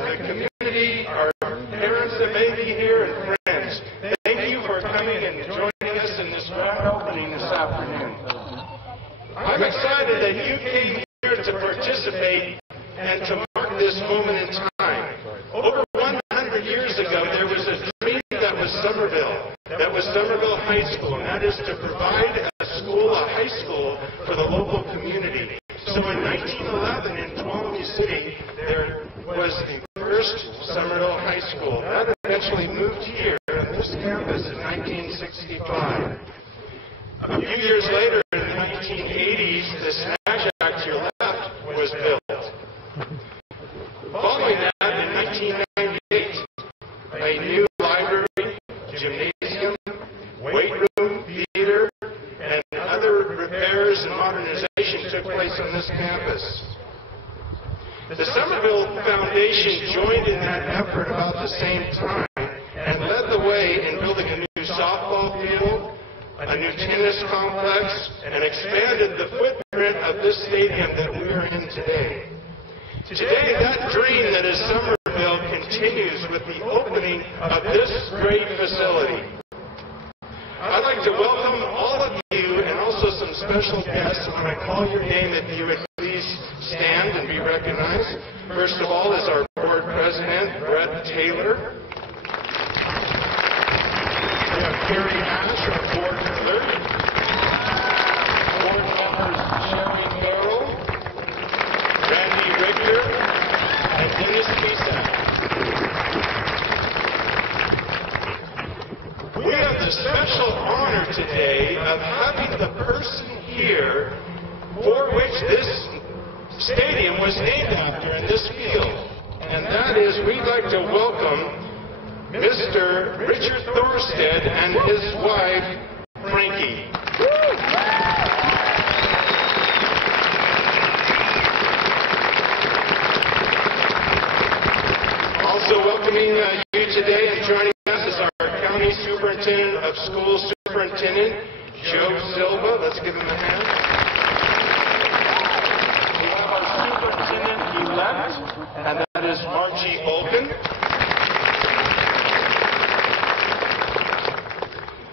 the community, our parents that may be here, and friends, thank you for coming and joining us in this grand opening this afternoon. I'm excited that you came here to participate and to mark this moment in time. Over 100 years ago, there was a dream that was Summerville. That was Summerville High School, and that is to provide a school, a high school, for the local community. So in 1911 in Tuolumne City, there was the first Summerville High School. That eventually moved here on this campus in 1965. A few years later, in the 1980s, the Smash Act to your left was built. Following that, in 1998, a new library, gymnasium, weight room, theater, and other repairs and modernization took place on this campus. The Summerville Foundation joined in that effort about the same time and led the way in building a new softball field, a new tennis complex, and expanded the footprint of this stadium that we are in today. Today, that dream that is Summerville continues with the opening of this great facility. I'd like to welcome all of you and also some special guests. When I call your name, if you would please stand and be recognized. First of all is our board president, Brett Taylor. We have Carrie Ash, our board clerk. Board members Sherry Merrill, Randy Richter, and Dennis Kisak. We have the special honor today of having the person here for which this stadium was named after in this field. And that is, we'd like to welcome Mr. Richard Thorstead and his wife, Frankie. Also welcoming you today and joining us is our County Superintendent of Schools, Superintendent Joe Silva. Let's give him a hand. We have our Superintendent-elect, and that is Margie Olken.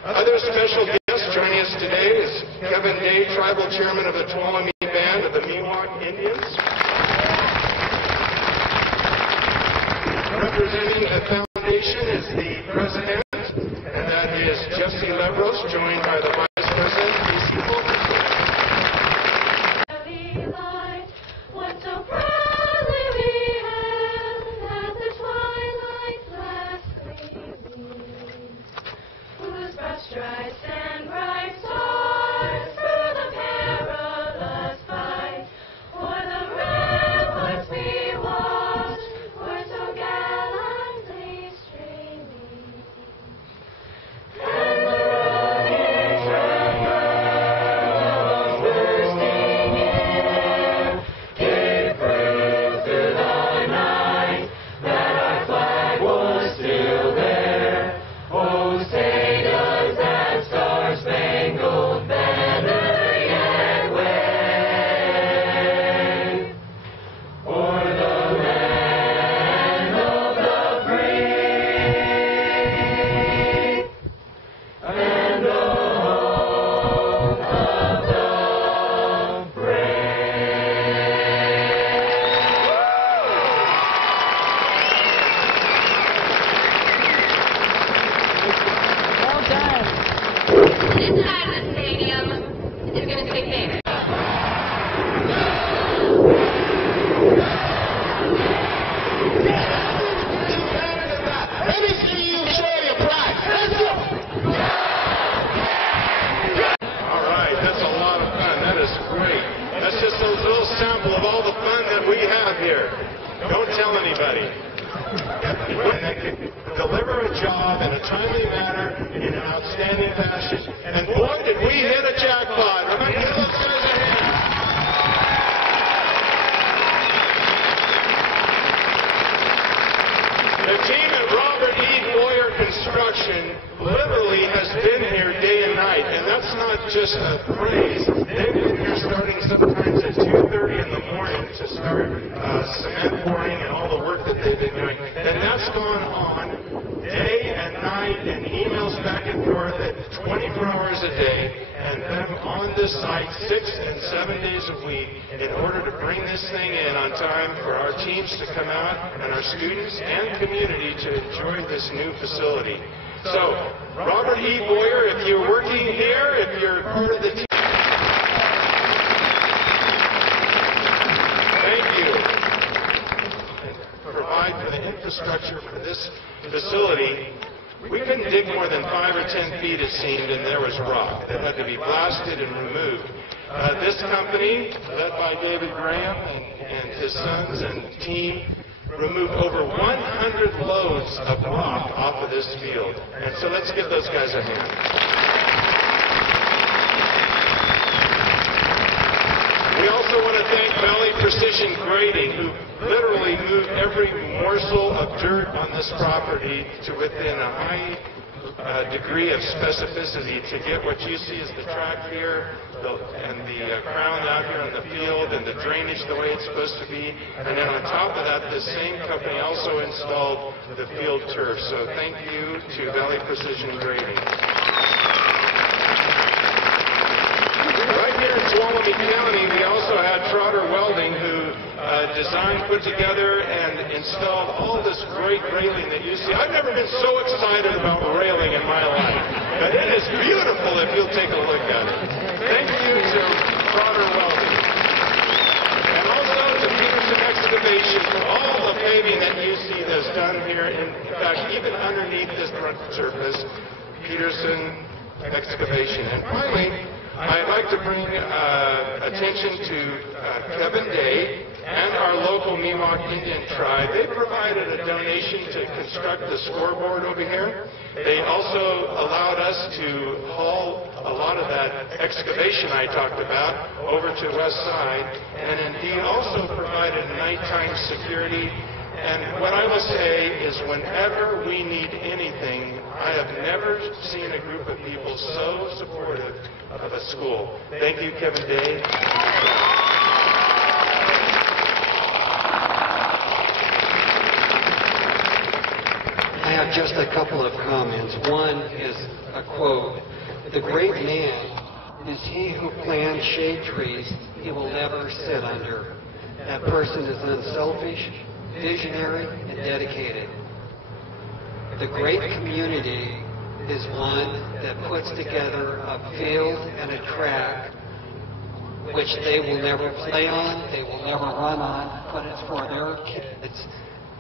Other special guests joining us today is Kevin Day, Tribal Chairman of the Tuolumne Band of the Miwok Indians. Representing the foundation is the President, and that is Jesse Levros, joined by the Vice President, Casey Fulton. What so proudly we hailed as the twilight's last gleaming, whose broad stripes and bright stars through the perilous fight, o'er the ramparts we watched, were so gallantly streaming. And the rugged treasure bursting in air gave proof to the night that our flag was still there. Oh, say does that star-spangled banner yet wave o'er the land of the free and the home of the Inside the stadium is going to take care. Let me see you show your pride. Let's go! All right, that's a lot of fun. That is great. That's just a little sample of all the fun that we have here. Don't tell anybody. And they can deliver a job in a timely manner, in an outstanding fashion. And boy, did we hit a jackpot. Everybody give those guys a hand. The team at Robert E. Boyer Construction literally has been here day and night. site, and that's not just a phrase. They've been here starting sometimes at 2:30 in the morning to start cement pouring and all the work that they've been doing. And that's gone on day and night and emails back and forth at 24 hours a day, and them on this site 6 and 7 days a week in order to bring this thing in on time for our teams to come out and our students and community to enjoy this new facility. So, Robert E. Boyer, if you're working here, if you're part of the team, thank you. Provide for the infrastructure for this facility. We couldn't dig more than 5 or 10 feet, it seemed, and there was rock that had to be blasted and removed. This company, led by David Graham and his sons and team, removed over 100 loads of rock off of this field. And so let's give those guys a hand. We also want to thank Valley Precision Grading, who literally moved every morsel of dirt on this property to within a high degree of specificity to get what you see as the track here and the crown out here in the field and the drainage the way it's supposed to be. And then on top of that, this same company also installed the field turf. So thank you to Valley Precision Grading. Right here in Tuolumne County, we also had Trotter Welding, who designed, put together, and installed all this great railing that you see. I've never been so excited about railing in my life, but it is beautiful if you'll take a look at it. Thank you to Trotter Welding. And also to Peterson Excavation for all the paving that you see that's done here. In fact, even underneath this front surface, Peterson Excavation. And finally, I'd like to bring attention to Kevin Day and our local Miwok Indian tribe. They provided a donation to construct the scoreboard over here. They also allowed us to haul a lot of that excavation I talked about over to West Side, and indeed also provided nighttime security. And what I will say is whenever we need anything, I have never seen a group of people so supportive of a school. Thank you, Kevin Day. I have just a couple of comments. One is a quote. The great man is he who plants shade trees he will never sit under. That person is unselfish, visionary, and dedicated. The great community is one that puts together a field and a track which they will never play on, they will never run on, but it's for their kids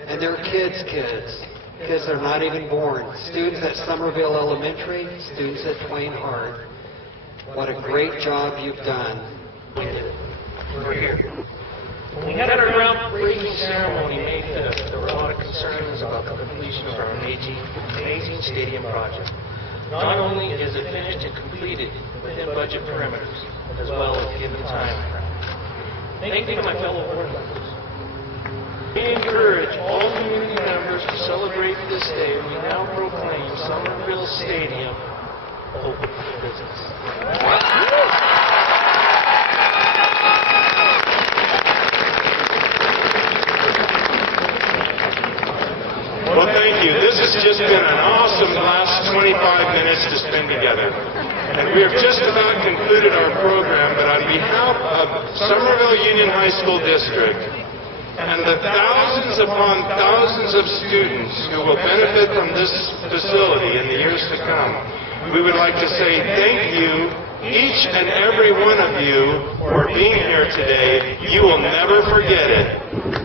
and their kids' kids. Kids that are not even born. Students at Summerville Elementary, students at Twain Hart. What a great job you've done. We're here. When we had our groundbreaking ceremony, there were a lot of concerns about the completion of our amazing stadium project. Not only is it finished and completed within budget parameters, as well as given time. Thank you to my fellow board members. We encourage all community members to celebrate this day. We now proclaim Summerville Stadium open for business. Well, thank you. This has just been an awesome last 25 minutes to spend together. And we have just about concluded our program, but on behalf of Summerville Union High School District, and the thousands upon thousands of students who will benefit from this facility in the years to come, we would like to say thank you, each and every one of you, for being here today. You will never forget it.